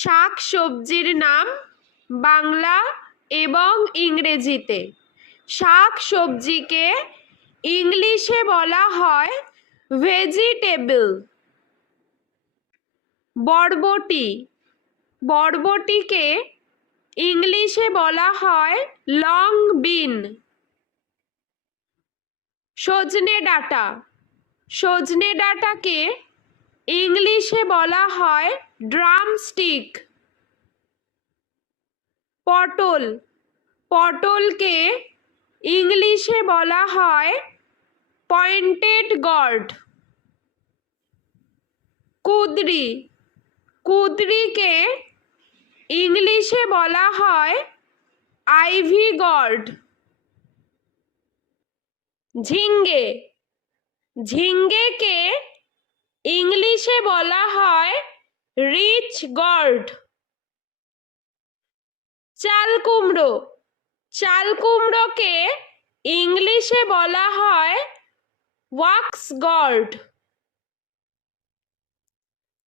শাক সবজির নাম বাংলা এবং ইংরেজিতে। শাক সবজিকে ইংলিশে বলা হয় ভেজিটেবল। বরবটি, বরবটিকে ইংলিশে বলা হয় লং বিন। সজনে ডাঁটা, সজনে ডাঁটাকে ইংলিশে বলা হয় ড্রামস্টিক। পটল, পটলকে ইংলিশে বলা হয় পয়েন্টেড গর্ড। কুঁদরি, কুঁদরিকে ইংলিশে বলা হয় আইভি গর্ড। ঝিঙ্গে, ঝিঙ্গেকে ইংলিশে বলা হয় রিচ গর্ড। চাল কুমড়ো, চাল কুমড়োকে ইংলিশে বলা হয় ওয়াক্স গর্ড।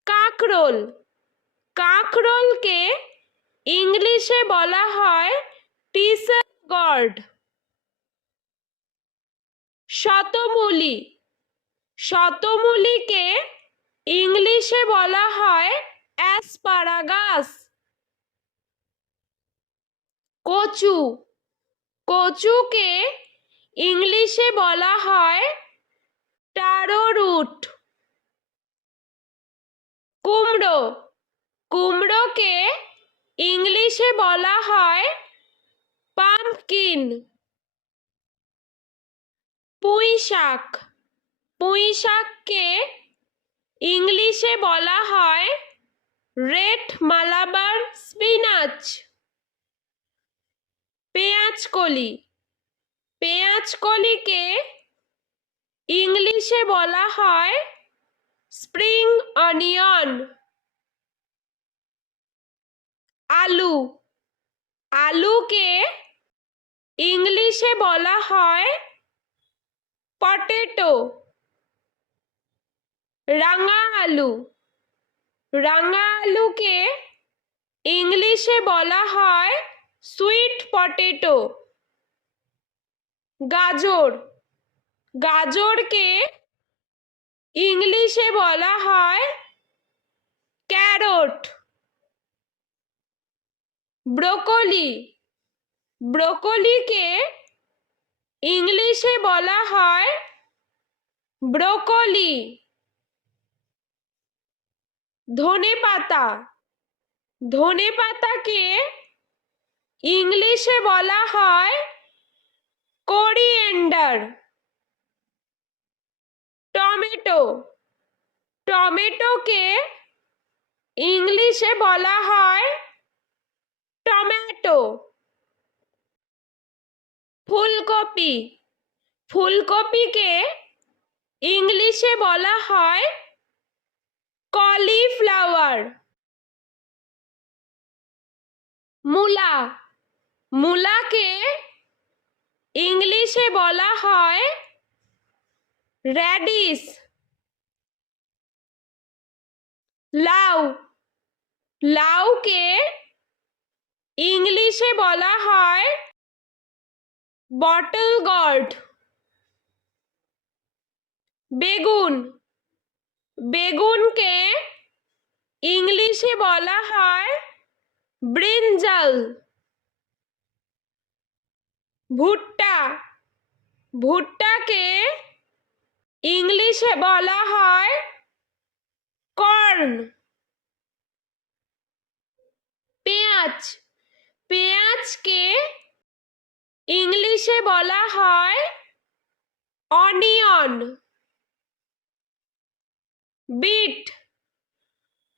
কাঁকরোল, কাঁকরোলকে ইংলিশে বলা হয় টিসেল গর্ড। শতমূলি, শতমূলিকে ইংলিশে বলা হয় অ্যাসপারাগাস। কচু, কচুকে ইংলিশে বলা হয় টারো রুট। কুমড়ো, কুমড়োকে ইংলিশে বলা হয় পাম্পকিন। পুঁই শাক, পুঁই শাককে ইংলিশে বলা হয় রেড মালাবার স্পিনাচ। পেঁয়াজকলি, পেঁয়াজকলিকে ইংলিশে বলা হয় স্প্রিং অনিয়ন। আলু, আলুকে ইংলিশে বলা হয় পটেটো। রাঙা আলু, রাঙা আলুকে ইংলিশে বলা হয় সুইট পটেটো। গাজর, গাজরকে ইংলিশে বলা হয় ক্যারট। ব্রোকলি, ব্রোকলিকে ইংলিশে বলা হয় ব্রোকলি। ধনেপাতা, ধনেপাতাকে ইংলিশে বলা হয় কোরিয়েন্ডার। টমেটো, টমেটোকে ইংলিশে বলা হয় টমেটো। ফুলকপি, ফুলকপিকে ইংলিশে বলা হয় কলিফ্লাওয়ার। মূলা, মূলাকে ইংলিশে বলা হয় র্যাডিশ। লাউ, লাউকে ইংলিশে বলা হয় বটল গর্ড। বেগুন, বেগুনকে ইংলিশে বলা হয় ব্রিনজাল। ভুট্টা, ভুট্টাকে ইংলিশে বলা হয় কর্ন। পেঁয়াজ, পেঁয়াজকে ইংলিশে বলা হয় অনিয়ন। বিট,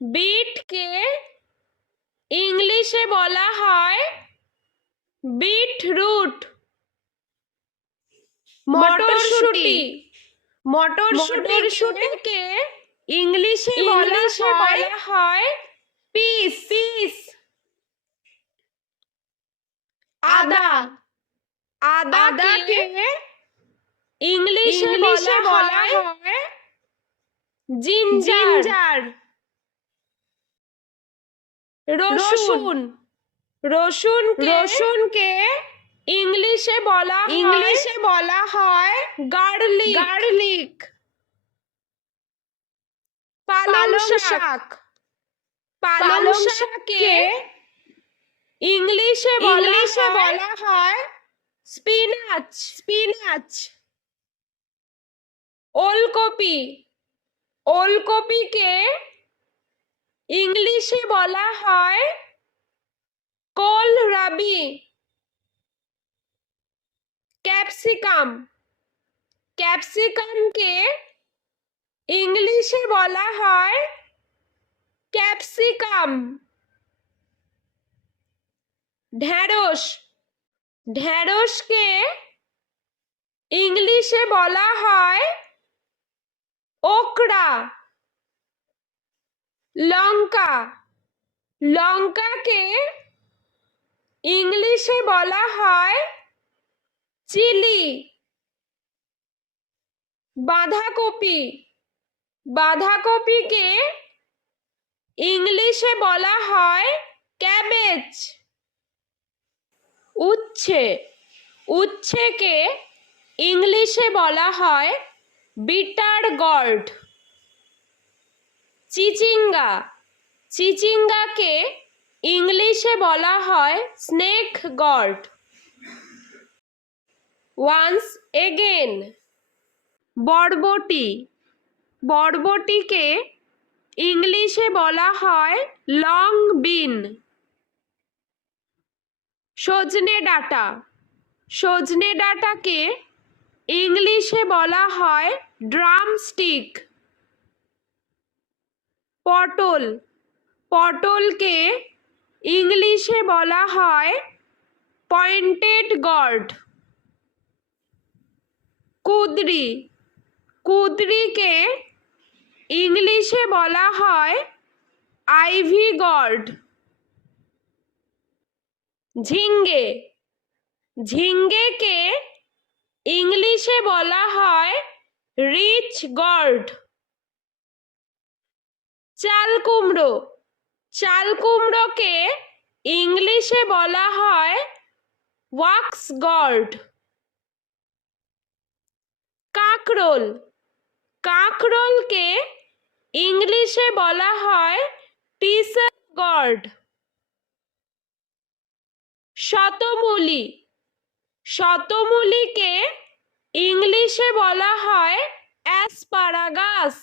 বিটকে ইংলিশে বলা হয় বিটরুট। মটরশুঁটি, মটরশুঁটিকে ইংলিশে বলা হয় পিস। আদা, আদাকে ইংলিশে বলা হয় জিঞ্জার। রসুন। রসুনকে ইংলিশে বলা হয় গার্লিক। পালং শাক। পালং শাককে ইংলিশে বলা হয় স্পিনাচ। ওলকপিকে ইংলিশে বলা হয় কোলরাবি। ক্যাপসিকামকে ইংলিশে বলা হয় ক্যাপসিকাম। ঢেঁড়সকে ইংলিশে বলা হয় ওকরা। লঙ্কাকে ইংলিশে বলা হয় চিলি। বাঁধাকপিকে ইংলিশে বলা হয় ক্যাবেজ। উচ্ছেকে ইংলিশে বলা হয় বিটার গর্ড। চিচিঙ্গাকে ইংলিশে বলা হয় স্নেক গর্ড। Once again. বরবটিকে ইংলিশে বলা হয় লং বিন। সজনে ডাঁটাকে ইংলিশে বলা হয় ড্রামস্টিক। পটলকে ইংলিশে বলা হয় পয়েন্টেড গর্ড। কুঁদরিকে ইংলিশে বলা হয় আইভি গর্ড। ঝিঙ্গেকে ইংলিশে বলা হয় রিচ গর্ড। চালকুমড়োকে ইংলিশে বলা হয় ওয়াক্স গর্ড। কাঁকরোলকে ইংলিশে বলা হয় টিসেল গর্ড। শতমূলিকে ইংলিশে বলা হয় অ্যাসপারাগাস।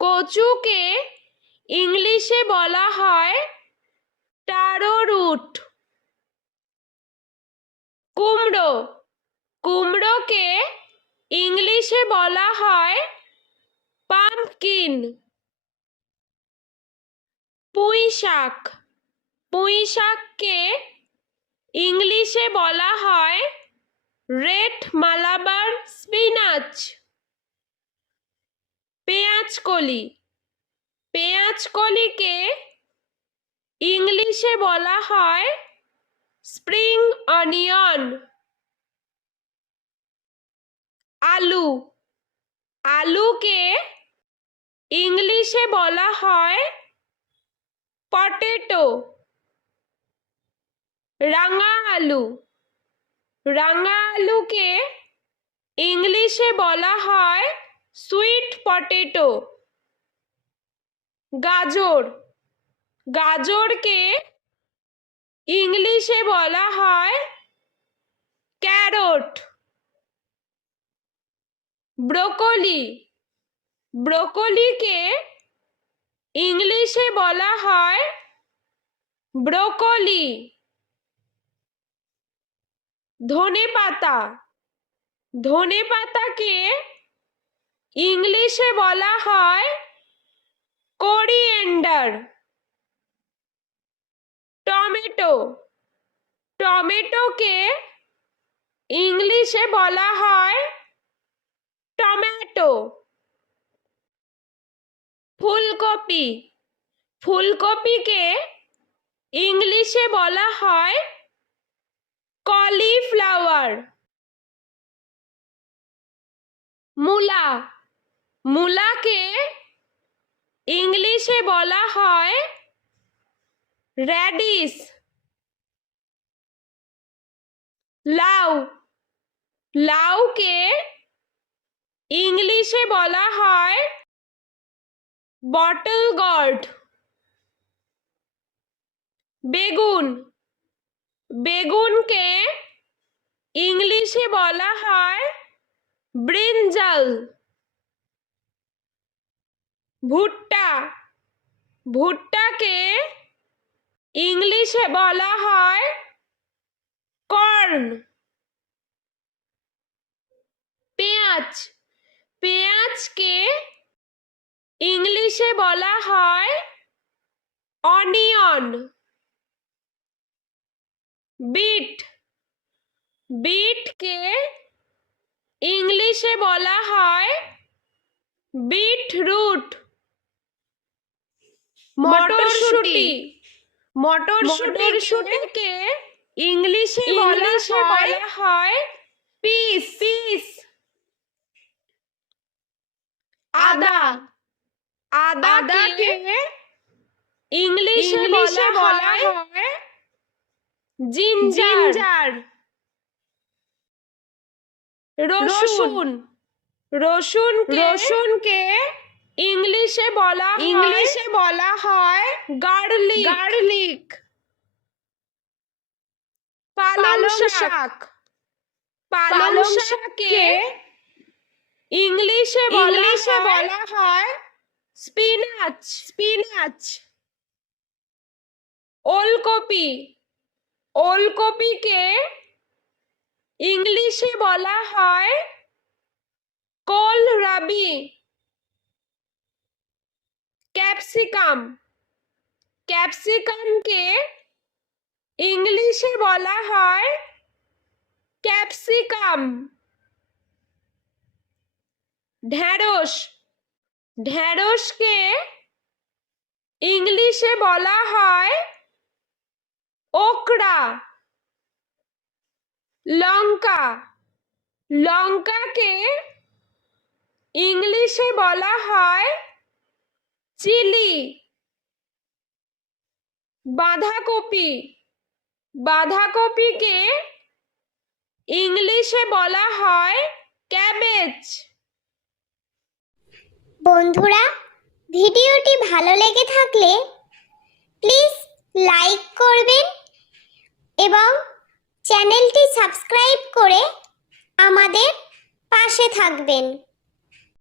কচুকে ইংলিশে বলা হয় টারো রুট। কুমড়োকে ইংলিশে বলা হয় পাম্পকিন। পুঁইশাককে ইংলিশে বলা হয় রেড মালাবার স্পিনাচ। পেঁয়াজকলিকে ইংলিশে বলা হয় স্প্রিং অনিয়ন। আলুকে ইংলিশে বলা হয় পটেটো। রাঙা আলুকে ইংলিশে বলা হয় সুইট পটেটো। গাজরকে ইংলিশে বলা হয় ক্যারট। ব্রোকলিকে ইংলিশে বলা হয় ব্রোকলি। ধনেপাতাকে ইংলিশে বলা হয় কোরিয়েন্ডার। টমেটোকে ইংলিশে বলা হয় টমেটো। ফুলকপিকে ইংলিশে বলা হয় কলিফ্লাওয়ার। মূলাকে ইংলিশে বলা হয় র্যাডিশ। লাউ, লাউকে ইংলিশে বলা হয় বটল গর্ড। বেগুন, বেগুনকে ইংলিশে বলা হয় ব্রিনজাল। ভুট্টা, ভুট্টাকে ইংলিশে বলা হয় কর্ন। পেঁয়াজ, পেঁয়াজকে ইংলিশে বলা হয় অনিয়ন। বিট, বিটকে ইংলিশে বলা হয় বিটরুট। মটরশুঁটি, মটরশুঁটিকে ইংলিশে বলা হয় পিস। পিস। আদা, আদাকে ইংলিশে বলা হয় জিঞ্জার। রসুন, রসুনকে ইংলিশে বলা হয় গার্লিক। গার্লিক। পালং শাক, পালং শাককে ইংলিশে বলা হয় স্পিনাচ। স্পিনাচ। ওলকপি, ওলকপিকে ইংলিশে বলা হয় কোলরাবি। ক্যাপসিকাম, ক্যাপসিকামকে ইংলিশে বলা হয় ক্যাপসিকাম। ঢেঁড়স, ঢেঁড়সকে ইংলিশে বলা হয় ওকরা। লঙ্কা, লঙ্কাকে ইংলিশে বলা হয় চিলি। বাঁধাকপি, বাঁধাকপিকে ইংলিশে বলা হয় ক্যাবেজ। বন্ধুরা, ভিডিওটি ভালো লেগে থাকলে প্লিজ লাইক করবেন এবং চ্যানেলটি সাবস্ক্রাইব করে আমাদের পাশে থাকবেন।